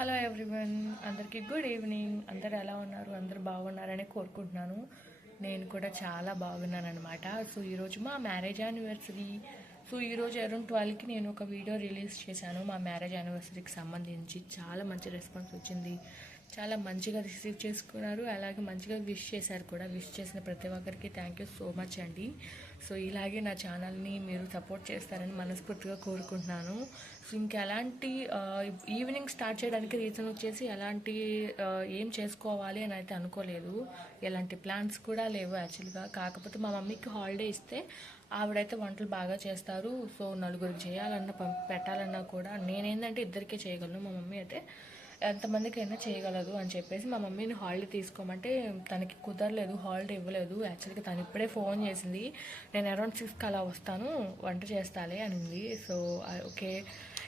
Hello everyone, అందరికీ good evening. అందరు ఎలా ఉన్నారు? అందరు బాగున్నారని కోరుకుంటున్నాను. నేను కూడా చాలా బాగున్నాను అనమాట. సో ఈరోజు మా మ్యారేజ్ యానివర్సరీ. సో ఈరోజు అరౌండ్ 12కి నేను ఒక వీడియో రిలీజ్ చేశాను మా మ్యారేజ్ యానివర్సరీకి సంబంధించి. చాలా మంచి రెస్పాన్స్ వచ్చింది, చాలా మంచిగా రిసీవ్ చేసుకున్నారు, అలాగే మంచిగా విష్ చేశారు కూడా. విష్ చేసిన ప్రతి ఒక్కరికి థ్యాంక్ యూ సో మచ్ అండి. సో ఇలాగే నా ఛానల్ని మీరు సపోర్ట్ చేస్తారని మనస్ఫూర్తిగా కోరుకుంటున్నాను. సో ఇంకా ఎలాంటి ఈవినింగ్ స్టార్ట్ చేయడానికి రీజన్ వచ్చేసి ఎలాంటి ఏం చేసుకోవాలి అని అయితే అనుకోలేదు. ఎలాంటి ప్లాన్స్ కూడా లేవు యాక్చువల్గా. కాకపోతే మా మమ్మీకి హాలిడే ఇస్తే ఆవిడైతే వంటలు బాగా చేస్తారు. సో నలుగురికి చేయాలన్నా పెట్టాలన్నా కూడా నేనేంటంటే ఇద్దరికే చేయగలను, మా మమ్మీ అయితే ఎంతమందికైనా చేయగలదు అని చెప్పేసి మా మమ్మీని హాలిడే తీసుకోమంటే తనకి కుదరలేదు, హాలిడే ఇవ్వలేదు. యాక్చువల్గా తను ఇప్పుడే ఫోన్ చేసింది, నేను అరౌండ్ 6కి అలా వస్తాను, వంట చేస్తాలే అనింది. సో ఓకే,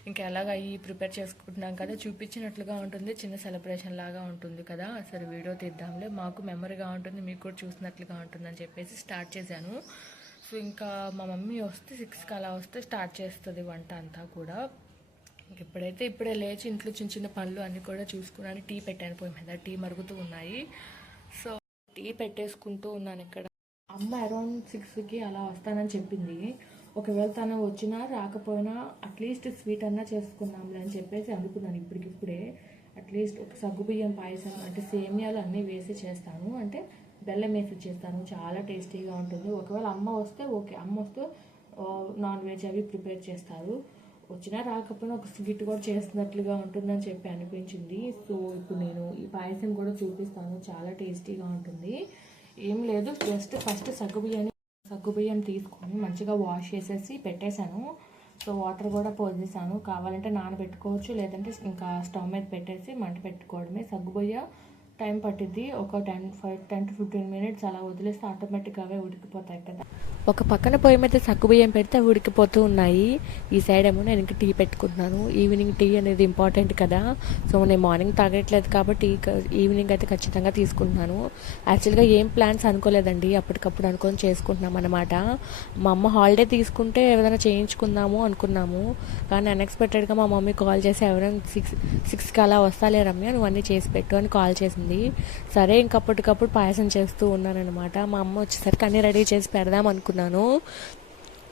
ఇంకా ఎలాగ అయ్యి ప్రిపేర్ చేసుకుంటున్నాం కదా, చూపించినట్లుగా ఉంటుంది, చిన్న సెలబ్రేషన్ లాగా ఉంటుంది కదా, సరే వీడియో తీద్దాంలే, మాకు మెమరీగా ఉంటుంది, మీకు కూడా చూసినట్లుగా ఉంటుందని చెప్పేసి స్టార్ట్ చేశాను. సో ఇంకా మా మమ్మీ వస్తే 6కి అలా వస్తే స్టార్ట్ చేస్తుంది వంట అంతా కూడా. ఇప్పుడే లేచి ఇంట్లో చిన్న చిన్న పనులు అన్నీ కూడా చూసుకున్నాను. టీ పెట్టాను పోయి మీద, టీ మరుగుతూ ఉన్నాయి. సో టీ పెట్టేసుకుంటూ ఉన్నాను ఇక్కడ. అమ్మ అరౌండ్ 6కి అలా వస్తానని చెప్పింది. ఒకవేళ తను వచ్చినా రాకపోయినా అట్లీస్ట్ స్వీట్ అన్నా చేసుకుందాంలే అని చెప్పేసి అనుకున్నాను. ఇప్పటికిప్పుడే అట్లీస్ట్ ఒక సగ్గుబియ్యం పాయసం అంటే సేమియాలు అన్నీ వేసి చేస్తాను, అంటే బెల్లం వేసి చేస్తాను, చాలా టేస్టీగా ఉంటుంది. ఒకవేళ అమ్మ వస్తే ఓకే, అమ్మ వస్తే నాన్ వెజ్ అవి ప్రిపేర్ చేస్తారు. వచ్చినా రాకపోయినా ఒక స్వీట్ కూడా చేస్తున్నట్లుగా ఉంటుందని చెప్పి అనిపించింది. సో ఇప్పుడు నేను ఈ పాయసం కూడా చూపిస్తాను, చాలా టేస్టీగా ఉంటుంది. ఏం లేదు, జస్ట్ ఫస్ట్ సగ్గుబియ్యం తీసుకొని మంచిగా వాష్ చేసేసి పెట్టేశాను. సో వాటర్ కూడా పోసేసాను, కావాలంటే నానబెట్టుకోవచ్చు, లేదంటే ఇంకా స్టవ్ మీద పెట్టేసి మంట పెట్టుకోవడమే. సగ్గుబియ్యం టైం పట్టిద్ది, ఒక 10 to 15 మినిట్స్ అలా వదిలేస్తే ఆటోమేటిక్గా అవే ఉడికిపోతాయి కదా. ఒక పక్కన పొయ్యి మీద సగ్గుబియ్యం పెడితే అవి ఉడికిపోతూ ఉన్నాయి. ఈ సైడ్ ఏమో నేను ఇంకా టీ పెట్టుకుంటున్నాను. ఈవినింగ్ టీ అనేది ఇంపార్టెంట్ కదా. సో నేను మార్నింగ్ తాగట్లేదు కాబట్టి ఈవినింగ్ అయితే ఖచ్చితంగా తీసుకుంటున్నాను. యాక్చువల్గా ఏం ప్లాన్స్ అనుకోలేదండి, అప్పటికప్పుడు అనుకొని చేసుకుంటున్నాం అనమాట. మా అమ్మ హాలిడే తీసుకుంటే ఏదైనా చేయించుకుందాము అనుకున్నాము, కానీ అన్ఎక్స్పెక్టెడ్గా మా మమ్మీ కాల్ చేసి ఎవరైనా 6కి అలా వస్తాలే రమ్య, నువ్వు అన్నీ చేసి పెట్టు అని కాల్ చేసింది. సరే ఇంకప్పటికప్పుడు పాయసం చేస్తూ ఉన్నానమాట. మా అమ్మ వచ్చేసరికి అన్నీ రెడీ చేసి పెడదాం అనుకున్నాను.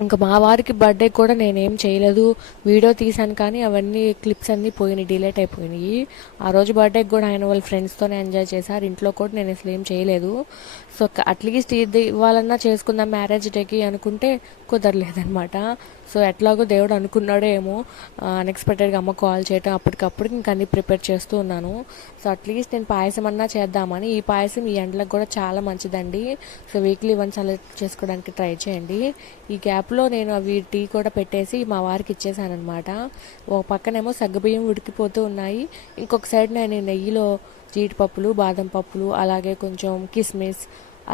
ఇంకా మా వారికి బర్త్డే కూడా నేనేం చేయలేదు, వీడియో తీశాను కానీ అవన్నీ క్లిప్స్ అన్నీ పోయినాయి, డిలీట్ అయిపోయినాయి. ఆ రోజు బర్త్డేకి కూడా ఆయన వాళ్ళ ఫ్రెండ్స్తోనే ఎంజాయ్ చేశారు, ఇంట్లో కూడా నేను అసలు ఏం చేయలేదు. సో అట్లీస్ట్ ఇది ఇవ్వాలన్నా చేసుకుందాం మ్యారేజ్ డేకి అనుకుంటే కుదరలేదనమాట. సో ఎట్లాగో దేవుడు అనుకున్నాడో ఏమో, అన్ఎక్స్పెక్టెడ్గా అమ్మ కాల్ చేయటం, అప్పటికప్పుడు ఇంకా అన్నీ ప్రిపేర్ చేస్తూ ఉన్నాను. సో అట్లీస్ట్ నేను పాయసం అన్నా చేద్దామని. ఈ పాయసం ఈ ఎండలకు కూడా చాలా మంచిదండి. సో వీక్లీ వన్స్ అలా చేసుకోవడానికి ట్రై చేయండి. ఈ గ్యాప్లో నేను అవి టీ కూడా పెట్టేసి మా వారికి ఇచ్చేసాను అనమాట. ఒక పక్కనేమో సగ్గుబియ్యం ఉడికిపోతూ ఉన్నాయి, ఇంకొక సైడ్ నేను నెయ్యిలో జీడిపప్పులు, బాదం పప్పులు, అలాగే కొంచెం కిస్మిస్,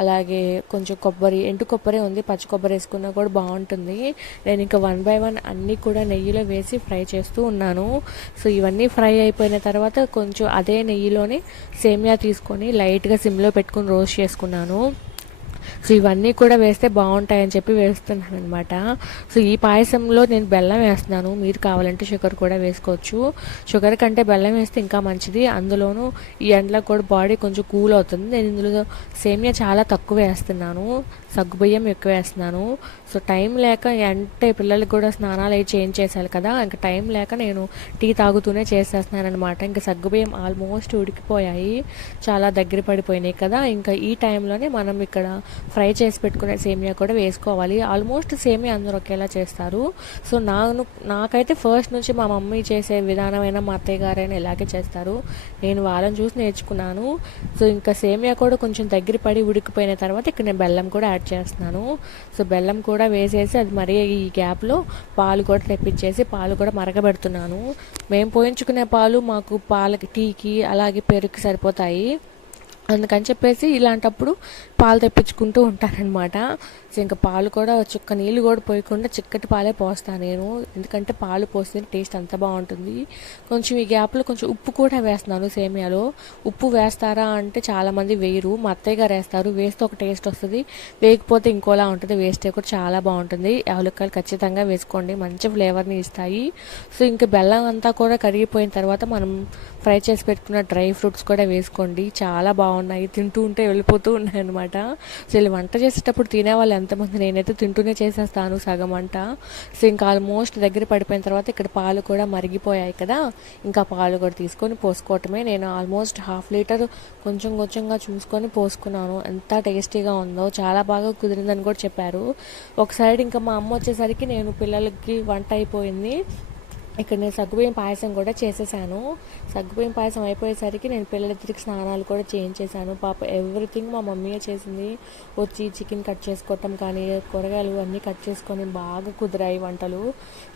అలాగే కొంచెం కొబ్బరి, ఎండు కొబ్బరి ఉంది, పచ్చి కొబ్బరి వేసుకున్నా కూడా బాగుంటుంది. నేను ఇంకా 1 by 1 అన్నీ కూడా నెయ్యిలో వేసి ఫ్రై చేస్తూ ఉన్నాను. సో ఇవన్నీ ఫ్రై అయిపోయిన తర్వాత కొంచెం అదే నెయ్యిలోనే సేమియా తీసుకొని లైట్గా సిమ్లో పెట్టుకొని రోస్ట్ చేసుకున్నాను. సో ఇవన్నీ కూడా వేస్తే బాగుంటాయని చెప్పి వేస్తున్నాను అనమాట. సో ఈ పాయసంలో నేను బెల్లం వేస్తున్నాను, మీరు కావాలంటే షుగర్ కూడా వేసుకోవచ్చు. షుగర్ కంటే బెల్లం వేస్తే ఇంకా మంచిది, అందులోనూ ఈ ఎండలో కూడా బాడీ కొంచెం కూల్ అవుతుంది. నేను ఇందులో సేమియా చాలా తక్కువ వేస్తున్నాను, సగ్గుబియ్యం ఎక్కువ వేస్తున్నాను. సో టైం లేక, అంటే పిల్లలకి కూడా స్నానాలు అవి చేంజ్ చేశాను కదా, ఇంకా టైం లేక నేను టీ తాగుతూనే చేసేస్తున్నాను అనమాట. ఇంకా సగ్గుబియ్యం ఆల్మోస్ట్ ఉడికిపోయాయి, చాలా దగ్గర పడిపోయినాయి కదా. ఇంకా ఈ టైంలోనే మనం ఇక్కడ ఫ్రై చేసి పెట్టుకునే సేమియా కూడా వేసుకోవాలి. ఆల్మోస్ట్ సేమియా అందరూ ఒకేలా చేస్తారు. సో నాకైతే ఫస్ట్ నుంచి మా మమ్మీ చేసే విధానమైనా మా అత్తయ్య గారైనా ఇలాగే చేస్తారు, నేను వాళ్ళని చూసి నేర్చుకున్నాను. సో ఇంకా సేమియా కూడా కొంచెం దగ్గర పడి ఉడికిపోయిన తర్వాత ఇక్కడ నేను బెల్లం కూడా యాడ్ చేస్తున్నాను. సో బెల్లం కూడా వేసేసి అది మరీ ఈ గ్యాప్లో పాలు కూడా తెప్పించేసి పాలు కూడా మరగబెడుతున్నాను. మేము పోయించుకునే పాలు మాకు టీకి అలాగే పెరుగుకి సరిపోతాయి. అందుకని చెప్పేసి ఇలాంటప్పుడు పాలు తెప్పించుకుంటూ ఉంటారనమాట. సో ఇంకా పాలు కూడా చుక్క నీళ్ళు కూడా పోయకుండా చిక్కటి పాలే పోస్తాను నేను, ఎందుకంటే పాలు పోస్తే టేస్ట్ అంత బాగుంటుంది. కొంచెం ఈ గ్యాప్లో కొంచెం ఉప్పు కూడా వేస్తున్నాను సేమియాలో. ఉప్పు వేస్తారా అంటే చాలామంది వేయరు, మా అత్తయ్య గారు వేస్తారు. వేస్తే ఒక టేస్ట్ వస్తుంది, వేయకపోతే ఇంకోలా ఉంటుంది. వేస్తే కూడా చాలా బాగుంటుంది. యాలక్కాయలు ఖచ్చితంగా వేసుకోండి, మంచి ఫ్లేవర్ని ఇస్తాయి. సో ఇంకా బెల్లం అంతా కూడా కరిగిపోయిన తర్వాత మనం ఫ్రై చేసి పెట్టుకున్న డ్రై ఫ్రూట్స్ కూడా వేసుకోండి, చాలా బాగున్నాయి. తింటూ ఉంటే వెళ్ళిపోతూ ఉన్నాయి అనమాట. సో ఇలా వంట చేసేటప్పుడు తినేవాళ్ళు ఎంతమంది, నేనైతే తింటూనే చేసేస్తాను సగం వంట. సో ఇంకా ఆల్మోస్ట్ దగ్గర పడిపోయిన తర్వాత ఇక్కడ పాలు కూడా మరిగిపోయాయి కదా, ఇంకా పాలు కూడా తీసుకొని పోసుకోవటమే. నేను ఆల్మోస్ట్ 1/2 లీటర్ కొంచెం కొంచెంగా చూసుకొని పోసుకున్నాను. ఎంత టేస్టీగా ఉందో, చాలా బాగా కుదిరిందని కూడా చెప్పారు. ఒక సైడ్ ఇంకా మా అమ్మ వచ్చేసరికి నేను పిల్లలకి వంట అయిపోయింది. ఇక్కడ నేను సగ్గుబియ్యం పాయసం కూడా చేసేసాను. సగ్గుబియ్యం పాయసం అయిపోయేసరికి నేను పిల్లలిద్దరికి స్నానాలు కూడా చేయించేసాను. పాప ఎవ్రీథింగ్ మా మమ్మీయే చేసింది. వచ్చి చికెన్ కట్ చేసుకోవటం కానీ కూరగాయలు అన్నీ కట్ చేసుకొని బాగా కుదిరాయి వంటలు.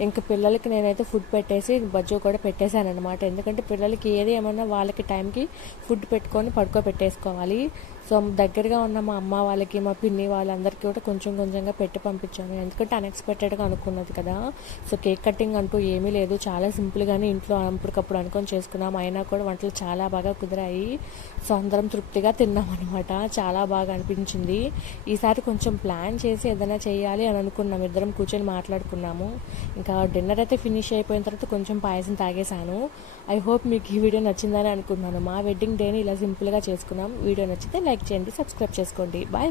ఇంకా పిల్లలకి నేనైతే ఫుడ్ పెట్టేసి బజ్జో కూడా పెట్టేశాను అనమాట. ఎందుకంటే పిల్లలకి ఏది ఏమన్నా వాళ్ళకి టైంకి ఫుడ్ పెట్టుకొని పడుకోబెట్టేసుకోవాలి. సో దగ్గరగా ఉన్న మా అమ్మ వాళ్ళకి, మా పిన్ని వాళ్ళందరికీ కూడా కొంచెం కొంచెంగా పెట్టి పంపించాను, ఎందుకంటే అన్ఎక్స్పెక్టెడ్గా అనుకున్నది కదా. సో కేక్ కటింగ్ అంటూ ఏమీ లేదు, చాలా సింపుల్గానే ఇంట్లో అప్పటికప్పుడు అనుకొని చేసుకున్నాం. అయినా కూడా వంటలు చాలా బాగా కుదిరాయి. సో అందరం తృప్తిగా తిన్నాం అనమాట. చాలా బాగా అనిపించింది. ఈసారి కొంచెం ప్లాన్ చేసి ఏదైనా చేయాలి అని అనుకున్నాం, ఇద్దరం కూర్చొని మాట్లాడుకున్నాము. ఇంకా డిన్నర్ అయితే ఫినిష్ అయిపోయిన తర్వాత కొంచెం పాయసం తాగేశాను. ఐ హోప్ మీకు ఈ వీడియో నచ్చిందని అనుకుంటున్నాను. మా వెడ్డింగ్ డేని ఇలా సింపుల్గా చేసుకున్నాం. వీడియో నచ్చితే లైక్ చేయండి, సబ్స్క్రైబ్ చేసుకోండి. బాయ్.